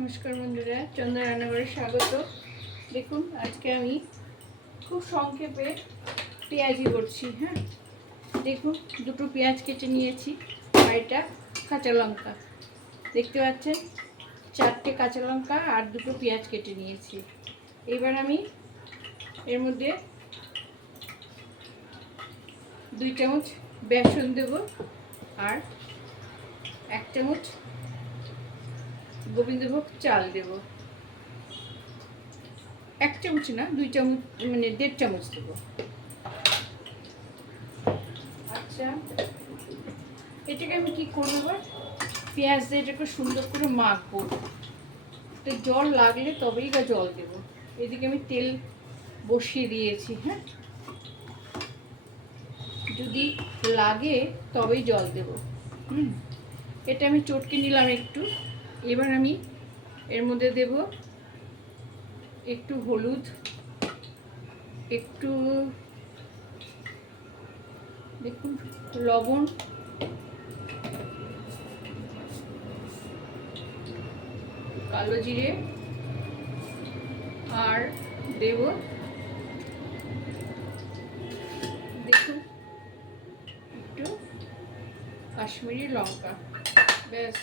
নমস্কার বন্ধুরা চন্দ্রা রান্নাঘরে স্বাগত। দেখুন, আজকে আমি খুব সংক্ষেপে পেঁয়াজি করছি হ্যাঁ? দেখুন, দুটো পেঁয়াজ কেটে নিয়েছি এটা কাঁচা লঙ্কা। দেখতে পাচ্ছেন, চারটে কাঁচা লঙ্কা আর দুটো পেঁয়াজ কেটে নিয়েছি। এবার আমি এর মধ্যে দুই চামচ বেসন দেব আর এক চামচ গোবিন্দভোগ চাল দেব। এক চামচ না, দুই চামচ মানে দেড় চামচ দেব। আচ্ছা এটাকে আমি কি করব এবার পেঁয়াজ দিয়ে এটাকে সুন্দর করে মাখবো। তো জল লাগলে তবেই বা জল দেব। এদিকে আমি তেল বসিয়ে দিয়েছি হ্যাঁ? যদি লাগে তবেই জল দেব। হুম, এটা আমি চটকে নিলাম একটু। এবার আমি এর মধ্যে দেব একটু হলুদ, একটু দেখুন, লবণ, কালো জিরে, আর দেব দেখুন, একটু কাশ্মীরি লঙ্কা, ব্যাস।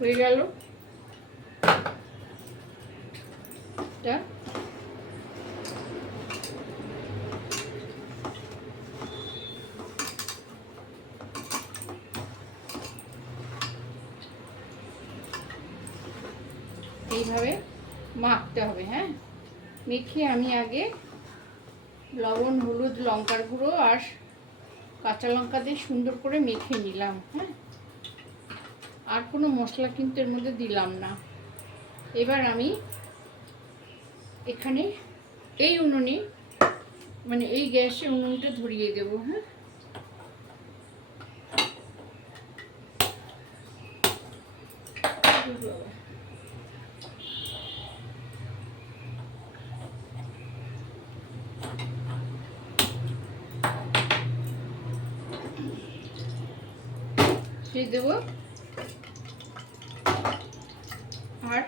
হয়ে গেল। এইভাবে মাখতে হবে হ্যাঁ? মেখে আমি আগে লবণ, হলুদ, লঙ্কার গুঁড়ো আর কাঁচা লঙ্কা দিয়ে সুন্দর করে মেখে নিলাম হ্যাঁ? আর কোনো মশলা কিন্তু এর মধ্যে দিলাম না। এবার আমি এখানে এই উনুনে মানে এই গ্যাসে উনুনটা ধরিয়ে দেবো হ্যাঁ? সেই দেবো। আর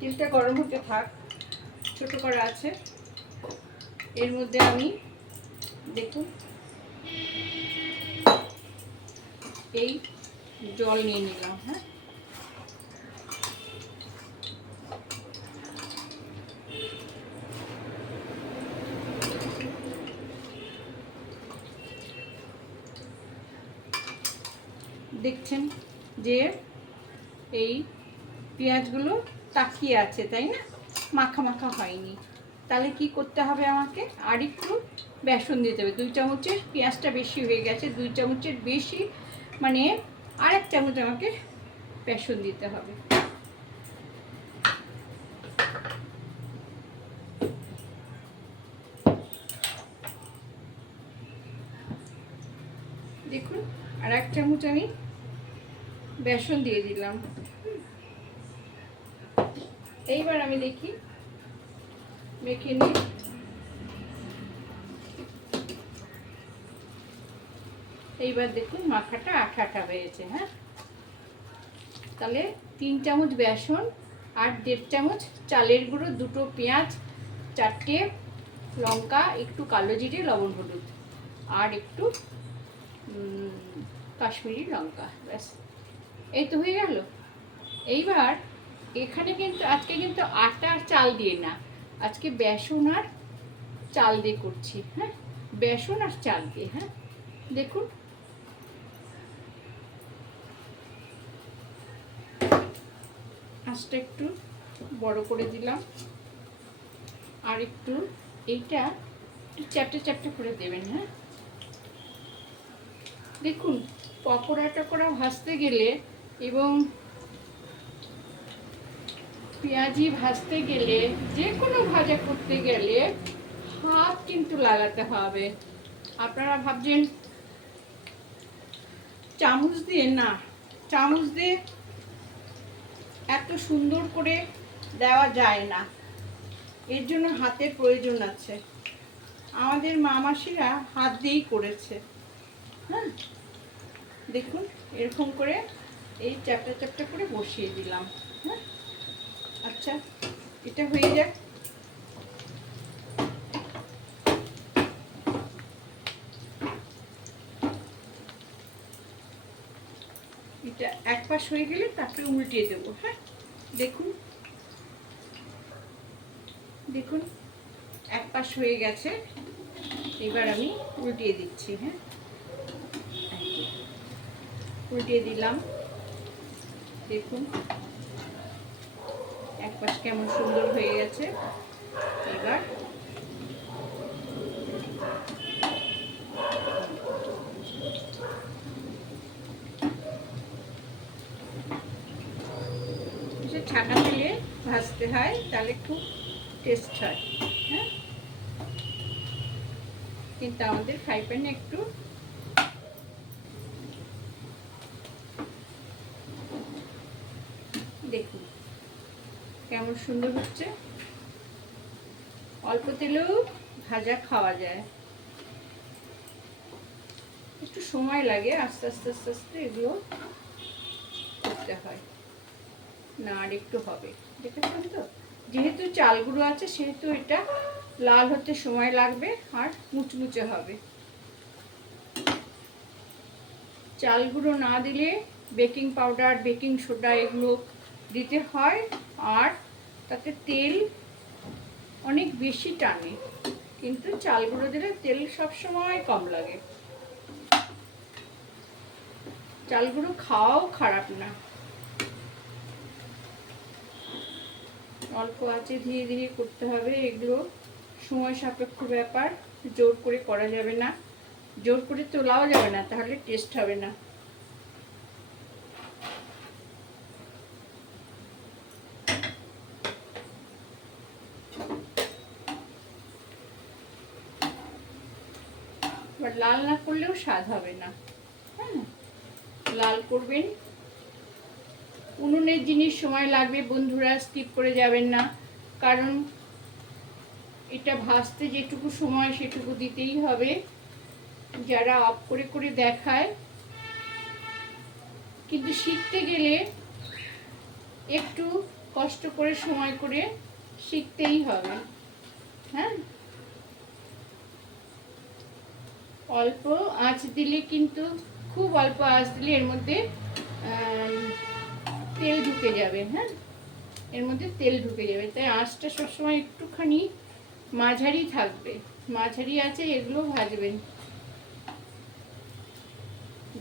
তেলটা গরম হতে থাক, ছোট করা আছে। এর মধ্যে আমি দেখুন, এই জল নিয়ে নিলাম হ্যাঁ? দেখছেন যে এই পেঁয়াজগুলো তাকিয়ে আছে, তাই না? মাখা মাখা হয়নি। তাহলে কি করতে হবে আমাকে? আর একটু বেসন দিতে হবে। দুই চামচের পেঁয়াজটা বেশি হয়ে গেছে, দুই চামচের বেশি মানে আর এক চামচ আমাকে বেসন দিতে হবে। দেখুন আর এক চামচ আমি বেসন দিয়ে দিলাম। এইবার আমি দেখি। মেখে নিই। এইবার দেখুন মাখাটা আঠা আঠা হয়েছে হ্যাঁ? তাহলে তিন চামচ বেসন, আর দেড় চামচ চালের গুঁড়ো, দুটো পেঁয়াজ, চারটে লঙ্কা, একটু কালো জিরে, লবণ হলুদ, আর একটু কাশ্মীরি লঙ্কা, ব্যাস। এই তো হয়ে গেল। এইবার এখানে কিন্তু, আজকে কিন্তু আটা আর চাল দিয়ে না। আজকে বেসন আর চাল দিয়ে করছি হ্যাঁ? বেসন আর চাল দিয়ে হ্যাঁ? দেখুন। আঁচটা একটু বড় করে দিলাম। আর একটু এইটা একটু চ্যাপটা চ্যাপটা করে দেবেন হ্যাঁ? দেখুন পকোড়া টকোড়া ভাজতে গেলে এবং পেঁয়াজি ভাজতে গেলে যে কোনো ভাজা করতে গেলে হাত কিন্তু লাগাতে হবে। আপনারা ভাবছেন, চামচ দিয়ে? না, চামচ দিয়ে এত সুন্দর করে দেওয়া যায় না। এর জন্য হাতের প্রয়োজন আছে। আমাদের মা মাসিরা হাত দিয়েই করেছে। হ্যাঁ দেখুন, এরকম করে এই চ্যাপটা চ্যাপটা করে বসিয়ে দিলাম হ্যাঁ? আচ্ছা এটা হয়ে যাক। এটা এক পাশ হয়ে গেলে তারপরে উল্টিয়ে দেবো হ্যাঁ? দেখুন। দেখুন, এক পাশ হয়ে গেছে। এবার আমি উল্টিয়ে দিচ্ছি হ্যাঁ? উল্টিয়ে দিলাম। দেখুন। এক পাশ কেমন সুন্দর হয়ে গেছে। এবার সে ছাকা ভাজতে হয়, তাহলে খুব টেস্ট হয় হ্যাঁ? কিন্তু আমাদের ফ্রাই প্যানে একটু দেখুন কেমন সুন্দর হচ্ছে? অল্প তেলেও ভাজা খাওয়া যায়। একটু সময় লাগে, আস্তে আস্তে আস্তে আস্তে এগুলো করতে হয়। না, আর একটু হবে। দেখেছেন তো? যেহেতু চাল গুঁড়ো আছে, সেহেতু এটা লাল হতে সময় লাগবে আর মুচমুচে হবে। চাল গুঁড়ো না দিলে বেকিং পাউডার, বেকিং সোডা এগুলো দিতে হয়। আর তাতে তেল অনেক বেশি টানে, কিন্তু চাল গুঁড়ো দিলে তেল সবসময় কম লাগে। চাল গুঁড়ো খাওয়াও খারাপ না। অল্প আছে, ধীরে ধীরে করতে হবে এগুলো। সময় সাপেক্ষ ব্যাপার, জোর করে করা যাবে না। জোর করে তোলাও যাবে না, তাহলে টেস্ট হবে না। এবার লাল না করলেও স্বাদ হবে না। হ্যাঁ? লাল করবেন। উনুনের জিনিস সময় লাগবে, বন্ধুরা স্কিপ করে যাবেন না। কারণ এটা ভাজতে যেটুকু সময় সেটুকু দিতেই হবে। যারা অফ করে করে দেখায়। কিন্তু শিখতে গেলে একটু কষ্ট করে সময় করে শিখতেই হবে। হ্যাঁ? অল্প আঁচ দিলে কিন্তু খুব অল্প আঁচ দিলে এর মধ্যে তেল ঢুকে যাবে হ্যাঁ? এর মধ্যে তেল ঢুকে যাবে। তাই আঁচটা সবসময় একটুখানি মাঝারি থাকবে। মাঝারি আছে এগুলো ভাজবেন।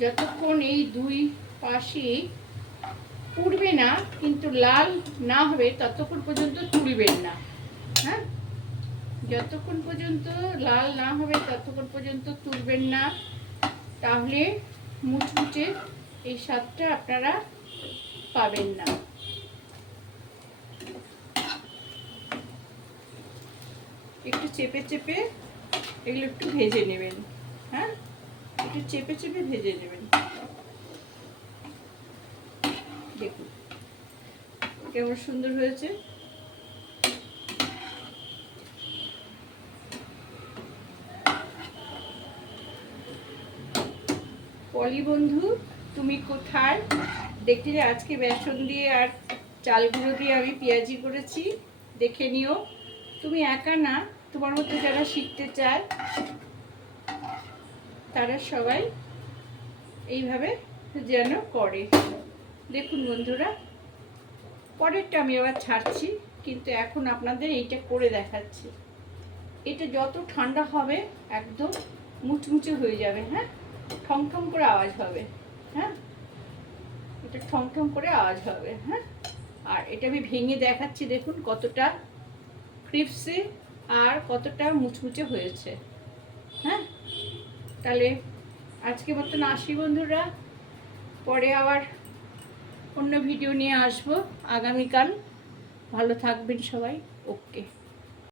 যতক্ষণ এই দুই পাশে পুড়বে না, কিন্তু লাল না হবে, ততক্ষণ পর্যন্ত তুলবেন না হ্যাঁ? যতক্ষণ পর্যন্ত লাল না হবে, ততক্ষণ পর্যন্ত তুলবেন না। তাহলে মুচমুচে এই স্বাদটা আপনারা পাবেন না। একটু চেপে চেপে এগুলো একটু ভেজে নেবেন হ্যাঁ? একটু চেপে চেপে ভেজে নেবেন। দেখুন, কেমন সুন্দর হয়েছে। পলি বন্ধু, তুমি কোথায়? দেখতে আজকে বেসন দিয়ে আর চাল গুঁড়ো দিয়ে আমি পেঁয়াজি করেছি, দেখে নিও। তুমি একা না, তোমার মতো যারা শিখতে চায়, তারা সবাই এইভাবে যেন করে। দেখুন বন্ধুরা, পরেরটা আমি আবার ছাড়ছি, কিন্তু এখন আপনাদের এইটা করে দেখাচ্ছি। এটা যত ঠান্ডা হবে, একদম মুচমুচে হয়ে যাবে হ্যাঁ? ঠং ঠং করে আওয়াজ হবে হ্যাঁ? এটা ঠং ঠং করে আওয়াজ হবে হ্যাঁ? আর এটা আমি ভেঙে দেখাচ্ছি, দেখুন কতটা ক্রিপসি আর কতটা মুচমুচে হয়েছে হ্যাঁ? তাহলে আজকে মতন আসি বন্ধুরা, পরে আবার অন্য ভিডিও নিয়ে আসব, আগামীকাল। ভালো থাকবেন সবাই, ওকে।